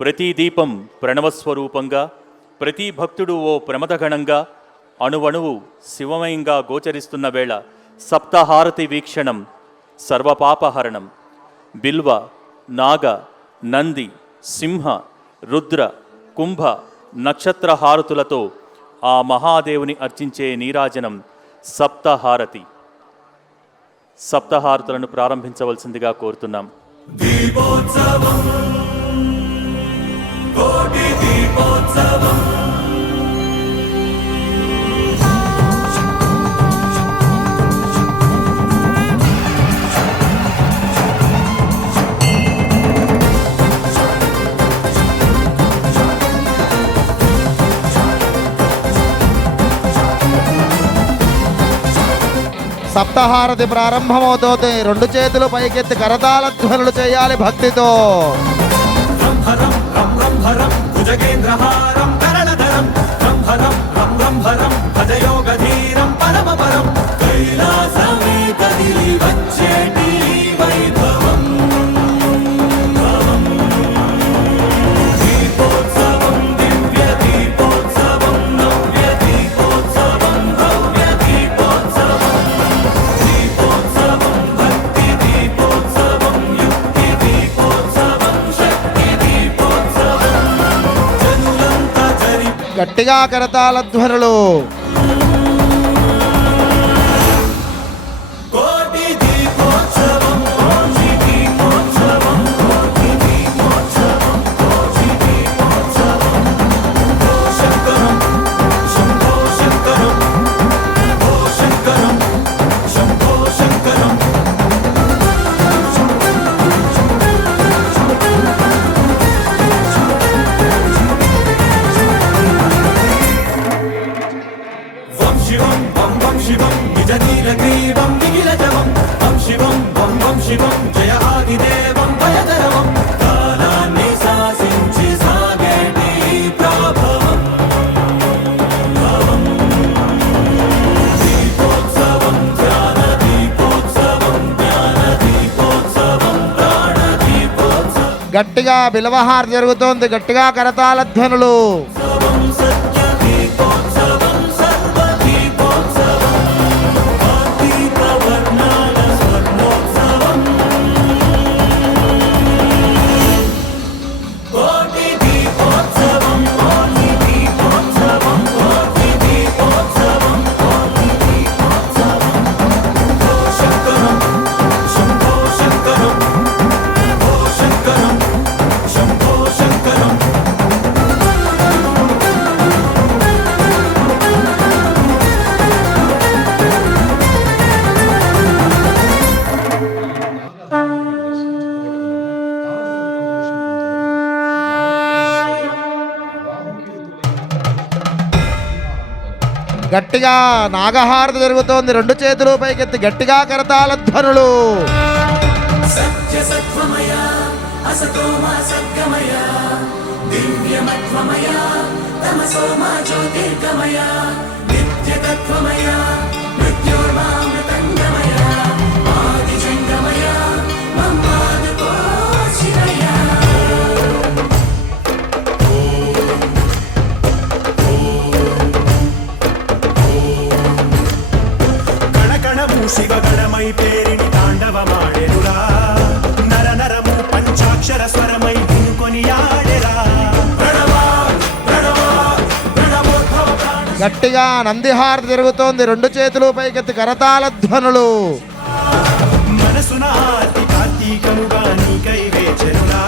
ప్రతి దీపం ప్రణవస్వరూపంగా ప్రతి భక్తుడు ఓ ప్రమదగణంగా అణువణువు శివమయంగా గోచరిస్తున్న వేళ సప్తహారతి వీక్షణం సర్వపాపహరణం. బిల్వ నాగ నంది సింహ రుద్ర కుంభ నక్షత్ర హారతులతో ఆ మహాదేవుని అర్చించే నీరాజనం సప్తహారతి. సప్తహారతులను ప్రారంభించవలసిందిగా కోరుతున్నాం. సప్తహారతి ప్రారంభమవుతోంది. రెండు చేతులు పైకెత్తి కరతాల ధ్వనులు చేయాలి భక్తితో. హరం హరం భుజగేంద్రహారం కరణధరం హరం గట్టిగా కరతాళ ధ్వరలో గట్టిగా బిలవహార జరుగుతోంది గట్టిగా కరతాళధ్వనులు. గట్టిగా నాగహారత జరుగుతోంది. రెండు చేతులు పైకెత్తి గట్టిగా కరతాల ధ్వనులు. దివ్యమత్వమయ జ్యోతిర్గమయ నిత్యతత్వమయ. శివగణమై పేరిని తాండవమాడెరురా నర నరము పంచాక్షర స్వరమై వినుకొని ఆడెరా. గట్టిగా నందిహారతి జరుగుతోంది. రెండు చేతులు పైకెత్తి కరతాళ ధ్వనులు. మనసున ఆర్తి కార్తీకముగా నీకై వేచెరురా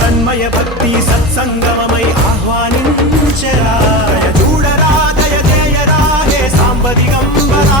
తన్మయ భక్తి సత్సంగమమై ఆహ్వానించరా. దయ చూడరా దయ చేయరా హే సాంబదిగంబరా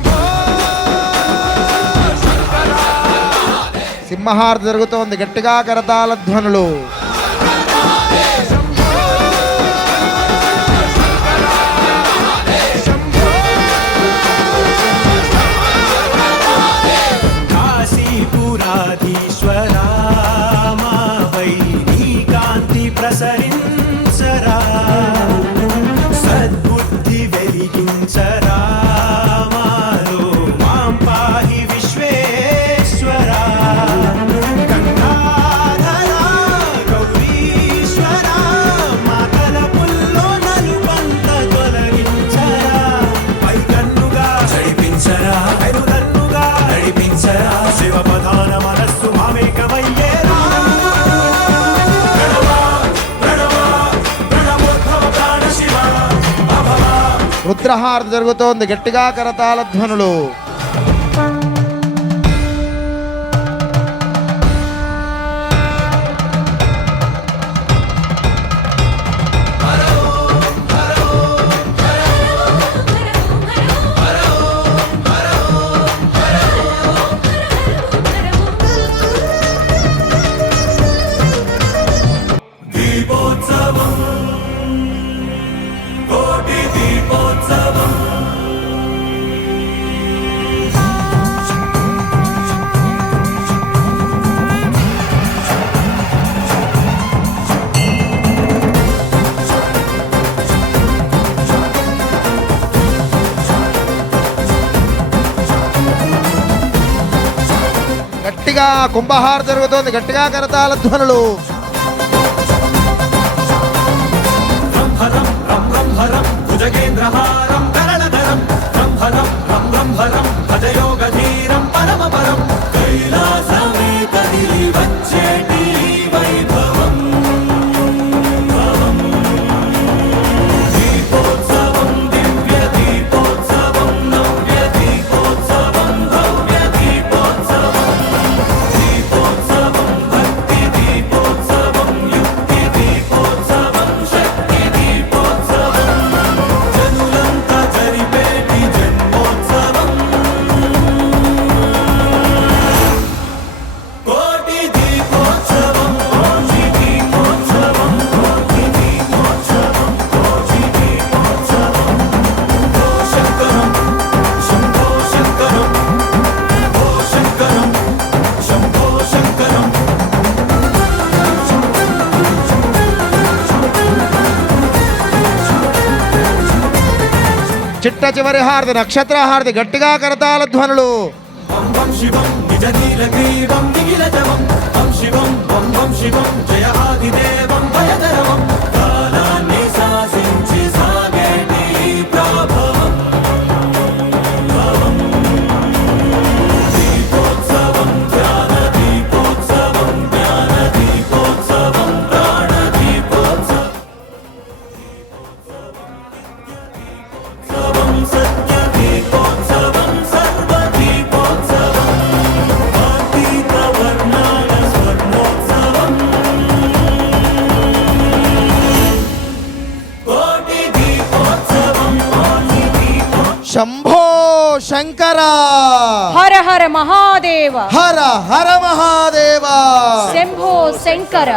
సింహహారతి జరుగుతోంది. గట్టిగా కరతాళ ధ్వనులు. కాశీపురాధీశ్వరా మాపై నీ కాంతి ప్రసరించరా సద్బుద్ధి వెలిగించరా. విగ్రహార్థ జరుగుతోంది. గట్టిగా కరతాళ ధ్వనులు గట్టిగా కుంభహార జరుగుతోంది గట్టిగా కరతాల ధ్వనులు హరం రం కైలాసమే కదిలి వచ్చేటి వైభవం చిట్ట చివరి హారతి నక్షత్ర హారతి గట్టిగా కరతాల ధ్వనులు. శివం శివం జయ ఆదిదేవం భయదరవం శంకర హర హర మహాదేవ హర హర మహాదేవ శంభో శంకర